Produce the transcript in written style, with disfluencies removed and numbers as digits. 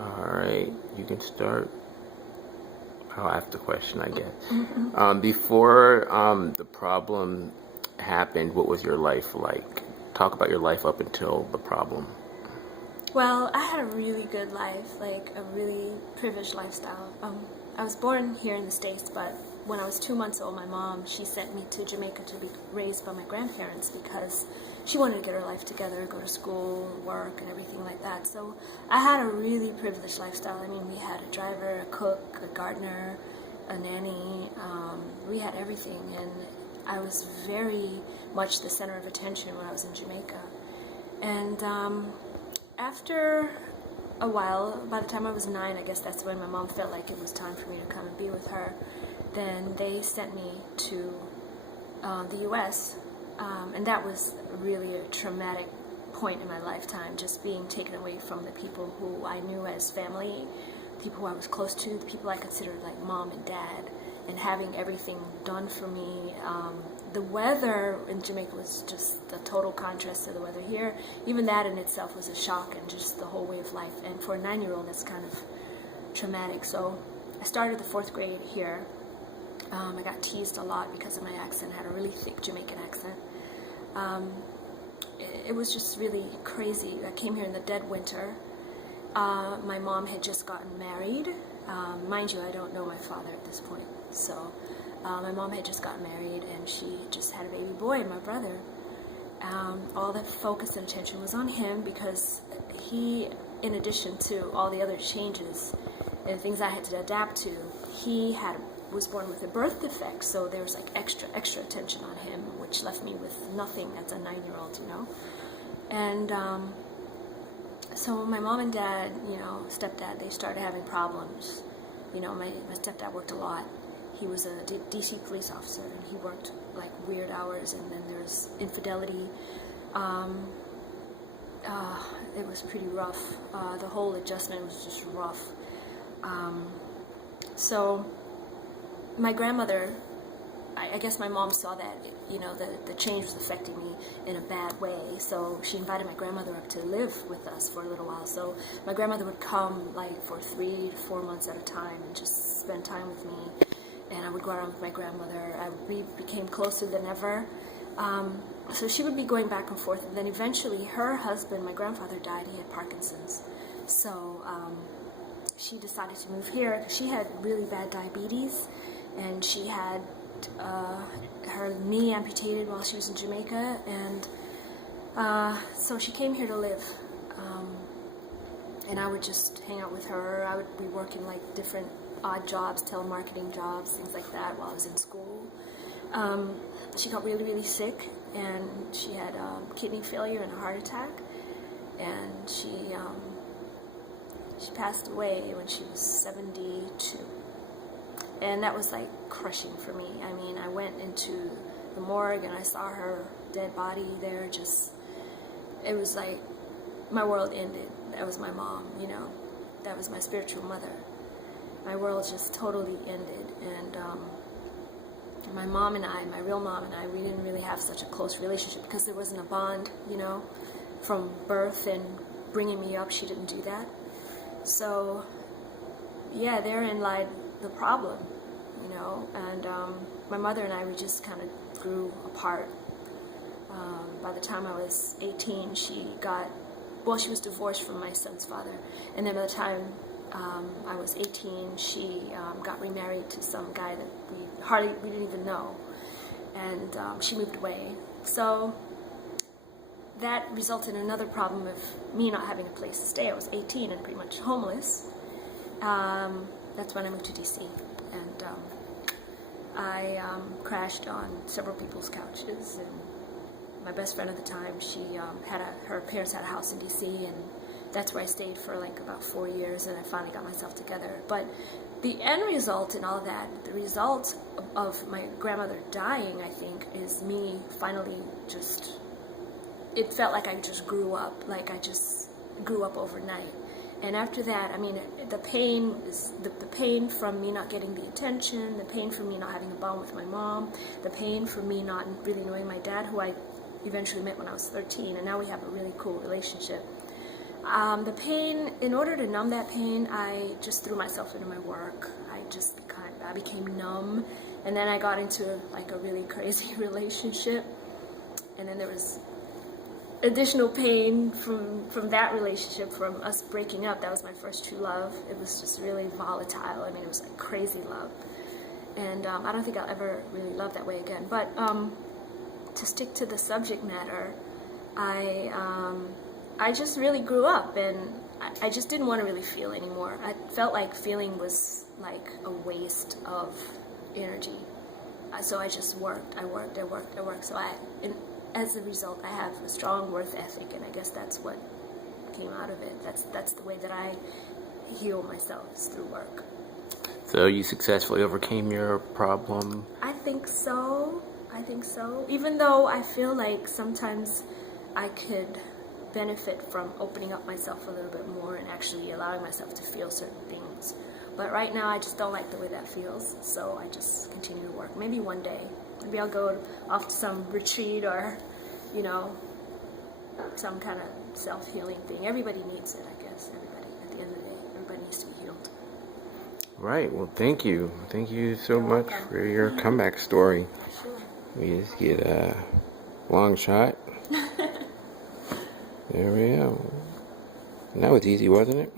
All right, you can start. I'll ask the question, I guess. Before the problem happened, what was your life like? Talk about your life up until the problem. Well, I had a really good life, like a really privileged lifestyle. I was born here in the States, but when I was 2 months old, my mom, she sent me to Jamaica to be raised by my grandparents because she wanted to get her life together, go to school, work, and everything like that. So I had a really privileged lifestyle. I mean, we had a driver, a cook, a gardener, a nanny. We had everything, and I was very much the center of attention when I was in Jamaica. And after a while, by the time I was 9, I guess that's when my mom felt like it was time for me to come and be with her. Then they sent me to the U.S., and that was really a traumatic point in my lifetime, just being taken away from the people who I knew as family, people who I was close to, the people I considered like mom and dad, and having everything done for me. The weather in Jamaica was just a total contrast to the weather here. Even that in itself was a shock, and just the whole way of life. And for a 9-year-old, that's kind of traumatic. So I started the 4th grade here. I got teased a lot because of my accent. I had a really thick Jamaican accent. It was just really crazy. I came here in the dead winter. My mom had just gotten married. Mind you, I don't know my father at this point. So my mom had just gotten married, and she just had a baby boy, my brother. All the focus and attention was on him because he, in addition to all the other changes and things I had to adapt to, he was born with a birth defect, so there was like extra attention on him, which left me with nothing as a 9-year-old, you know. And so my mom and dad, stepdad, they started having problems. My stepdad worked a lot. He was a DC police officer, and he worked like weird hours, and then there's infidelity. It was pretty rough. The whole adjustment was just rough. So my grandmother, I guess my mom saw that, the change was affecting me in a bad way. So she invited my grandmother up to live with us for a little while. So my grandmother would come like for 3 to 4 months at a time and just spend time with me. And I would go around with my grandmother. We became closer than ever. So she would be going back and forth. And then eventually her husband, my grandfather, died. He had Parkinson's. So she decided to move here because she had really bad diabetes. And she had her knee amputated while she was in Jamaica, and so she came here to live, and I would just hang out with her. I would be working like different odd jobs, telemarketing jobs, things like that while I was in school. She got really sick, and she had kidney failure and a heart attack, and she passed away when she was 72. And that was like crushing for me. I mean, I went into the morgue and I saw her dead body there. It was like my world ended. That was my mom, that was my spiritual mother. My world just totally ended. And my mom and I, my real mom and I, we didn't really have such a close relationship because there wasn't a bond, from birth and bringing me up. She didn't do that. So yeah, therein lied the problem, and my mother and I, we just kind of grew apart. By the time I was 18, she was divorced from my son's father, and then by the time I was 18, she got remarried to some guy that we didn't even know, and she moved away. So that resulted in another problem of me not having a place to stay. I was 18 and pretty much homeless. That's when I moved to DC, and I crashed on several people's couches. And my best friend at the time, her parents had a house in DC, and that's where I stayed for like about 4 years, and I finally got myself together. But the end result in all that, the result of my grandmother dying, I think, is me finally it felt like I just grew up, like I just grew up overnight. And after that, I mean, the pain from me not getting the attention, the pain from me not having a bond with my mom, the pain from me not really knowing my dad, who I eventually met when I was 13, and now we have a really cool relationship. The pain, in order to numb that pain, I just threw myself into my work. I became numb, and then I got into like a really crazy relationship, and then there was additional pain from that relationship, from us breaking up. That was my first true love. It was just really volatile. I mean, it was like crazy love, and I don't think I'll ever really love that way again. But to stick to the subject matter, I just really grew up, and I just didn't want to really feel anymore. I felt like feeling was like a waste of energy. So I just worked. I worked. So as a result, I have a strong work ethic, and I guess that's what came out of it. That's the way that I heal myself, is through work. So you successfully overcame your problem? I think so. Even though I feel like sometimes I could benefit from opening up myself a little bit more and actually allowing myself to feel certain things. But right now I just don't like the way that feels, so I just continue to work. Maybe one day, maybe I'll go off to some retreat or, some kind of self-healing thing. Everybody needs it, I guess. Everybody, at the end of the day, everybody needs to be healed. Right. Well, thank you. Thank you so much for your comeback story. Sure. We just get a long shot. There we go. And that was easy, wasn't it?